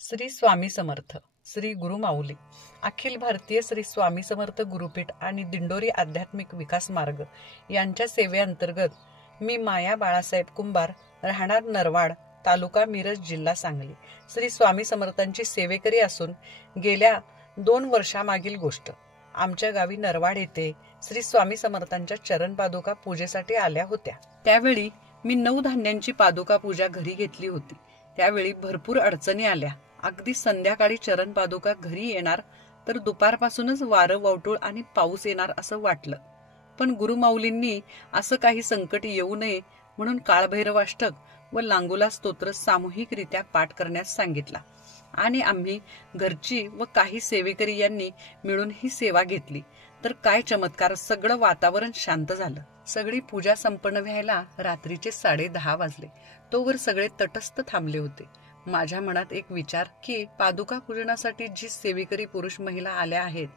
श्री स्वामी समर्थ, श्री गुरु माऊली, अखिल भारतीय श्री स्वामी समर्थ गुरुपीठ आणि दिंडोरी आध्यात्मिक विकास मार्ग यांच्या सेवेअंतर्गत मी माया बाळासाहेब कुंभार, राहणार नरवाड, तालुका मिरज, जिल्हा सांगली, श्री स्वामी समर्थांची सेवेकरी असून गेल्या 2 वर्षामागील गोष्ट. आमच्या गावी नरवाड येथे श्री स्वामी समर्थांच्या चरण पादुका पूजेसाठी आल्या होत्या. त्यावेळी मी 9 धान्यांची पादुका पूजा घरी घेतली होती. त्यावेळी भरपूर अडचणी आल्या. अगदी संध्याकाळी चरण पादुका घरी येणार तर दुपारपासूनच वारं वावटूळ आणि पाऊस येणार असं वाटलं. पण गुरुमाऊलींनी असं काही संकट येऊ नये म्हणून काळभैरवाष्टक व लांगुला स्तोत्र सामूहिकरित्या पाठ करण्यास सांगितला आणि आम्ही घरची व काही सेवेकरी यांनी मिळून ही सेवा घेतली. तर काय चमत्कार, सगळं वातावरण शांत झालं. सगळी पूजा संपन्न व्हायला रात्रीचे 10:30 वाजले. तोवर सगळे तटस्थ थांबले होते. माझ्या मनात एक विचार की पादुका पूजनासाठी जी सेवेकरी पुरुष महिला आल्या आहेत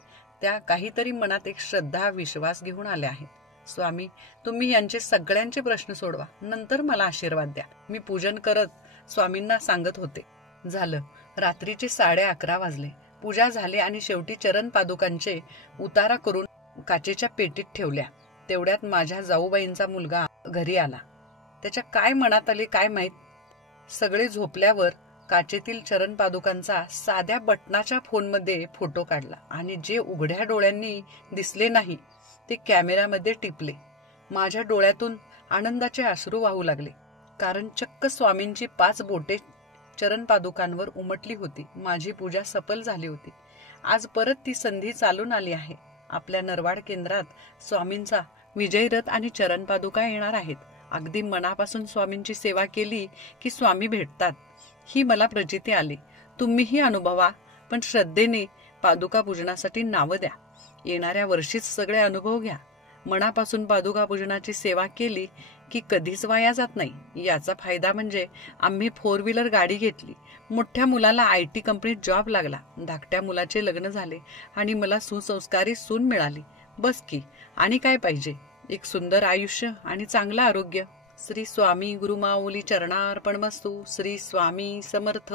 त्या काहीतरी मनात एक श्रद्धा विश्वास घेऊन आल्या आहेत. स्वामी, तुम्ही यांचे सगळ्यांचे प्रश्न सोडवा, नंतर मला आशीर्वाद द्या. मी पूजन करत स्वामींना सांगत होते. झालं. रात्रीचे 11:30 वाजले. पूजा झाली आणि शेवटी चरण पादुकांचे उतारा करून काचेच्या पेटीत ठेवल्या. तेवढ्यात माझ्या जाऊबाईंचा मुलगा घरी आला. त्याच्या काय मनात आले काय माहित, सगळे झोपल्यावर काचेतील चरण पादुकांचा साध्या बटनाच्या फोनमध्ये फोटो काढला आणि जे उघड्या डोळ्यांनी दिसले नाही ते कॅमेऱ्यामध्ये टिपले. माझ्या डोळ्यातून आनंदाचे अश्रू वाहू लागले, कारण चक्क स्वामींची 5 बोटे चरण पादुकांवर उमटली होती. माझी पूजा सफल झाली होती. आज परत ती संधी चालून आली आहे. आपल्या नरवाड केंद्रात स्वामींचा विजय रथ आणि चरण पादुका येणार आहेत. अगदी मनापासून स्वामींची सेवा केली की स्वामी भेटतात, ही मला प्रचिती आली. तुम्हीही अनुभवा, पण श्रद्धेने पादुका पूजनासाठी नावं द्या. येणाऱ्या वर्षीच सगळे अनुभव घ्या. मनापासून पादुका पूजनाची सेवा केली की कधीच वाया जात नाही. याचा फायदा म्हणजे आम्ही 4 व्हीलर गाडी घेतली. मोठ्या मुलाला IT कंपनीत जॉब लागला. धाकट्या मुलाचे लग्न झाले आणि मला सुसंस्कारी सून मिळाली. बस की, आणि काय पाहिजे? एक सुंदर आयुष्य आणि चांगलं आरोग्य. श्री स्वामी गुरु माऊली चरणार्पणमस्तु. श्री स्वामी समर्थ.